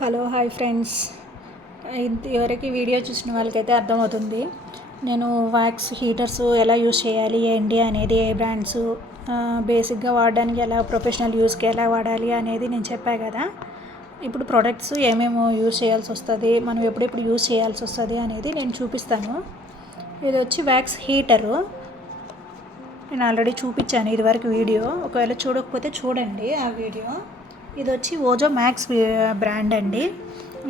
Hello hi friends. ఇదివరకు video చూసిన వాళ్ళకైతే అర్థమవుతుంది. నేను వ్యాక్స్ హీటర్స్ ఎలా యూస్ చేయాలి ఏంటి అనేది, ఏ బ్రాండ్స్ బేసిక్గా వాడడానికి ఎలా, ప్రొఫెషనల్ యూస్కి ఎలా వాడాలి అనేది నేను చెప్పాను కదా. ఇప్పుడు ప్రొడక్ట్స్ ఏమేమి యూస్ చేయాల్సి వస్తుంది, మనం ఎప్పుడెప్పుడు యూస్ చేయాల్సి వస్తుంది అనేది నేను చూపిస్తాను. ఇది వచ్చి వ్యాక్స్ హీటరు. నేను ఆల్రెడీ చూపించాను ఇదివరకు వీడియో, ఒకవేళ చూడకపోతే చూడండి ఆ వీడియో. ఇది వచ్చి ఓజో మ్యాక్స్ బ్రాండ్ అండి.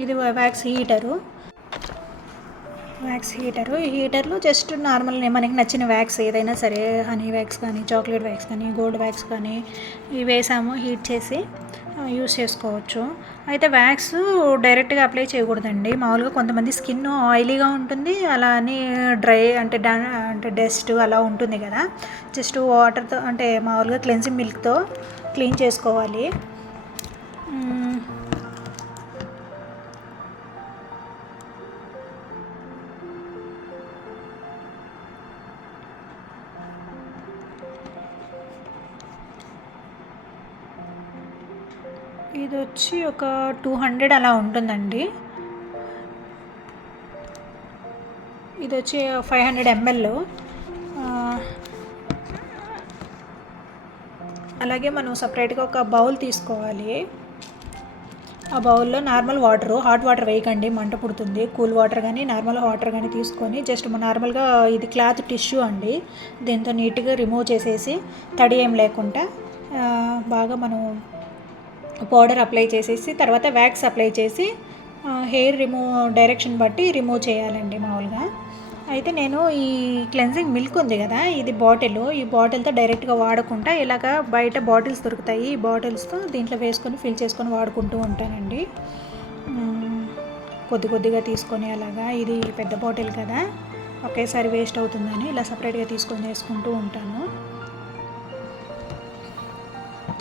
ఇది వ్యాక్స్ హీటరు. ఈ హీటర్లో జస్ట్ నార్మల్ మనకి నచ్చిన వ్యాక్స్ ఏదైనా సరే, హనీ వ్యాక్స్ కానీ, చాక్లెట్ వ్యాక్స్ కానీ, గోల్డ్ వ్యాక్స్ కానీ ఇవి వేసాము, హీట్ చేసి యూస్ చేసుకోవచ్చు. అయితే వ్యాక్స్ డైరెక్ట్గా అప్లై చేయకూడదండి. మామూలుగా కొంతమంది స్కిన్ ఆయిలీగా ఉంటుంది, అలా అని డ్రై అంటే డస్ట్ అలా ఉంటుంది కదా. జస్ట్ వాటర్తో అంటే మామూలుగా క్లెన్సింగ్ మిల్క్తో క్లీన్ చేసుకోవాలి. ఇది వచ్చి ఒక 200 అలా ఉంటుందండి. ఇది వచ్చి 500 ml. అలాగే మనం సపరేట్గా ఒక బౌల్ తీసుకోవాలి. ఆ బౌల్లో నార్మల్ వాటర్, హాట్ వాటర్ వేయకండి, మంట పుడుతుంది. కూల్ వాటర్ కానీ నార్మల్ వాటర్ కానీ తీసుకొని జస్ట్ నార్మల్గా ఇది క్లాత్ టిష్యూ అండి, దీంతో నీట్గా రిమూవ్ చేసేసి తడి ఏం లేకుండా బాగా మనం పౌడర్ అప్లై చేసేసి తర్వాత వ్యాక్స్ అప్లై చేసి హెయిర్ డైరెక్షన్ బట్టి రిమూవ్ చేయాలండి మామూలుగా. అయితే నేను ఈ క్లెన్జింగ్ మిల్క్ ఉంది కదా, ఇది బాటిల్, ఈ బాటిల్తో డైరెక్ట్గా వాడకుండా ఇలాగ బయట బాటిల్స్ దొరుకుతాయి, ఈ బాటిల్స్తో దీంట్లో వేసుకొని ఫిల్ చేసుకొని వాడుకుంటూ ఉంటానండి. కొద్ది కొద్దిగా తీసుకొని అలాగా. ఇది పెద్ద బాటిల్ కదా, ఒకేసారి వేస్ట్ అవుతుందని ఇలా సపరేట్గా తీసుకొని వేసుకుంటూ ఉంటాను.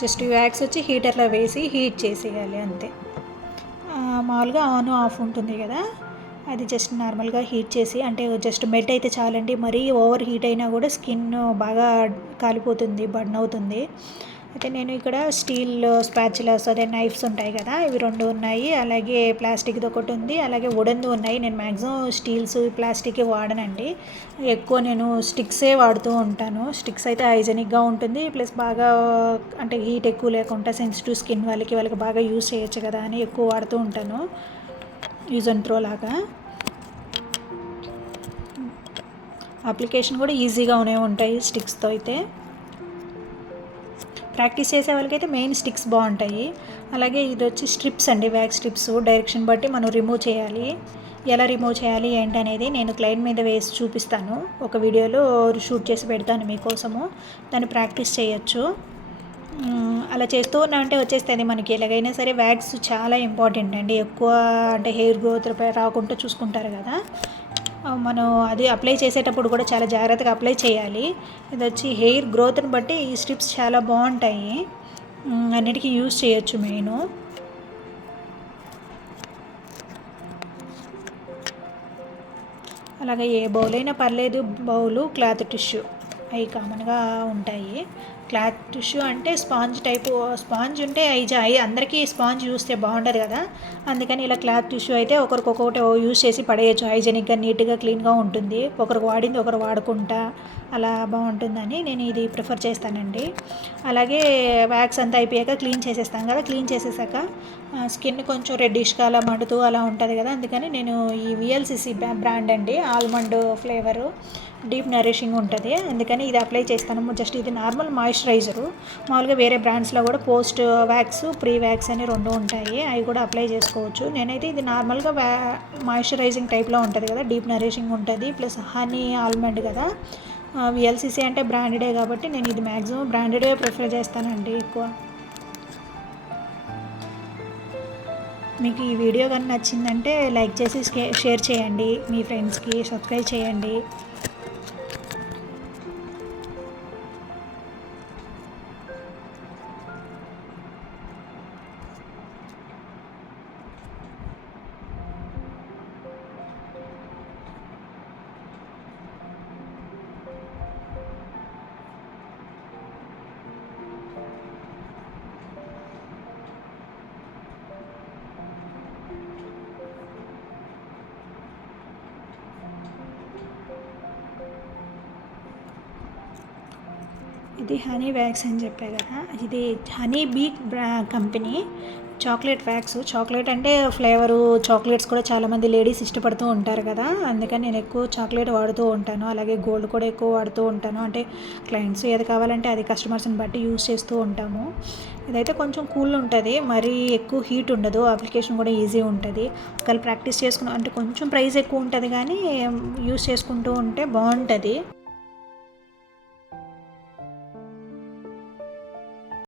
జస్ట్ వ్యాక్స్ వచ్చి హీటర్లో వేసి హీట్ చేసేయాలి అంతే. మామూలుగా ఆన్ ఆఫ్ ఉంటుంది కదా, అది జస్ట్ నార్మల్గా హీట్ చేసి, అంటే జస్ట్ మెల్ట్ అయితే చాలండి. మరీ ఓవర్ హీట్ అయినా కూడా స్కిన్ బాగా కాలిపోతుంది, బర్న్ అవుతుంది. అయితే నేను ఇక్కడ స్టీల్ స్పాచులాస్, అదే నైఫ్స్ ఉంటాయి కదా, ఇవి 2 ఉన్నాయి. అలాగే ప్లాస్టిక్ది ఒకటి ఉంది, అలాగే వుడన్ది ఉన్నాయి. నేను మ్యాక్సిమం స్టీల్స్, ప్లాస్టిక్ వాడనండి. ఎక్కువ నేను స్టిక్సే వాడుతూ ఉంటాను. స్టిక్స్ అయితే హైజెనిక్గా ఉంటుంది, ప్లస్ బాగా అంటే హీట్ ఎక్కువ లేకుండా సెన్సిటివ్ స్కిన్ వాళ్ళకి బాగా యూస్ చేయొచ్చు కదా అని ఎక్కువ వాడుతూ ఉంటాను, యూజ్ అండ్ త్రో లాగా. అప్లికేషన్ కూడా ఈజీగా ఉంటాయి స్టిక్స్తో. అయితే ప్రాక్టీస్ చేసే వాళ్ళకైతే మెయిన్ స్టిక్స్ బాగుంటాయి. అలాగే ఇది వచ్చి స్ట్రిప్స్ అండి, వ్యాక్స్ స్ట్రిప్స్. డైరెక్షన్ బట్టి మనం రిమూవ్ చేయాలి. ఎలా రిమూవ్ చేయాలి ఏంటి అనేది నేను క్లైంట్ మీద వేసి చూపిస్తాను, ఒక వీడియోలో షూట్ చేసి పెడతాను మీకోసము. దాన్ని ప్రాక్టీస్ చేయొచ్చు. అలా చేస్తూ ఉన్నా అంటే వచ్చేస్తుంది మనకి. ఎలాగైనా సరే వ్యాక్స్ చాలా ఇంపార్టెంట్ అండి. ఎక్కువ అంటే హెయిర్ గ్రోత్ రాకుండా చూసుకుంటారు కదా, మనం అది అప్లై చేసేటప్పుడు కూడా చాలా జాగ్రత్తగా అప్లై చేయాలి. ఇది వచ్చి హెయిర్ గ్రోత్ని బట్టి ఈ స్ట్రిప్స్ చాలా బాగుంటాయి, అన్నిటికీ యూజ్ చేయొచ్చు మెయిన్. అలాగే ఏ బౌల్ అయినా పర్లేదు, బౌలు, క్లాత్ టిష్యూ అవి కామన్గా ఉంటాయి. క్లాత్ టిష్యూ అంటే స్పాంజ్ టైపు, స్పాంజ్ ఉంటే అవి అందరికీ స్పాంజ్ చూస్తే బాగుండదు కదా, అందుకని ఇలా క్లాత్ టిష్యూ అయితే ఒకరికొకటి యూజ్ చేసి పడేయచ్చు. హైజెనిక్గా, నీట్గా, క్లీన్గా ఉంటుంది. ఒకరికి వాడింది ఒకరు వాడుకుంటా అలా బాగుంటుందని నేను ఇది ప్రిఫర్ చేస్తానండి. అలాగే వ్యాక్స్ అంతా అయిపోయాక క్లీన్ చేసేస్తాం కదా, క్లీన్ చేసేసాక స్కిన్ కొంచెం రెడ్డిష్గా అలా మండుతూ అలా ఉంటుంది కదా, అందుకని నేను ఈ విఎల్సిసి బ్రాండ్ అండి, ఆల్మండ్ ఫ్లేవరు, డీప్ నరిషింగ్ ఉంటుంది, అందుకని ఇది అప్లై చేస్తాను. జస్ట్ ఇది నార్మల్ మాయిశ్చరైజరు. మామూలుగా వేరే బ్రాండ్స్లో కూడా పోస్ట్ వ్యాక్స్, ప్రీ వ్యాక్స్ అని 2 ఉంటాయి, అవి కూడా అప్లై చేసుకోవచ్చు. నేనైతే ఇది నార్మల్గా మాయిశ్చరైజింగ్ టైప్లో ఉంటుంది కదా, డీప్ నరిషింగ్ ఉంటుంది, ప్లస్ హనీ ఆల్మండ్ కదా. విఎల్సిసి అంటే బ్రాండెడే కాబట్టి నేను ఇది మ్యాక్సిమం బ్రాండెడే ప్రిఫర్ చేస్తానండి ఎక్కువ. మీకు ఈ వీడియో కానీ నచ్చిందంటే లైక్ చేసి షేర్ చేయండి, మీ ఫ్రెండ్స్కి సబ్స్క్రైబ్ చేయండి. ఇది హనీ వ్యాక్స్ అని చెప్పా కదా, ఇది honey bee company chocolate wax. Chocolate అంటే ఫ్లేవరు చాక్లెట్స్ కూడా చాలామంది లేడీస్ ఇష్టపడుతూ ఉంటారు కదా, అందుకని నేను ఎక్కువ చాక్లెట్ వాడుతూ ఉంటాను. అలాగే గోల్డ్ కూడా ఎక్కువ వాడుతూ ఉంటాను. అంటే క్లయింట్స్ ఏది కావాలంటే అది కస్టమర్స్ని బట్టి యూస్ చేస్తూ ఉంటాము. ఇదైతే కొంచెం కూల్ ఉంటుంది, మరీ ఎక్కువ హీట్ ఉండదు, అప్లికేషన్ కూడా ఈజీ ఉంటుంది. ఒకవేళ ప్రాక్టీస్ చేసుకున్న అంటే కొంచెం ప్రైస్ ఎక్కువ ఉంటుంది కానీ యూస్ చేసుకుంటూ ఉంటే బాగుంటుంది.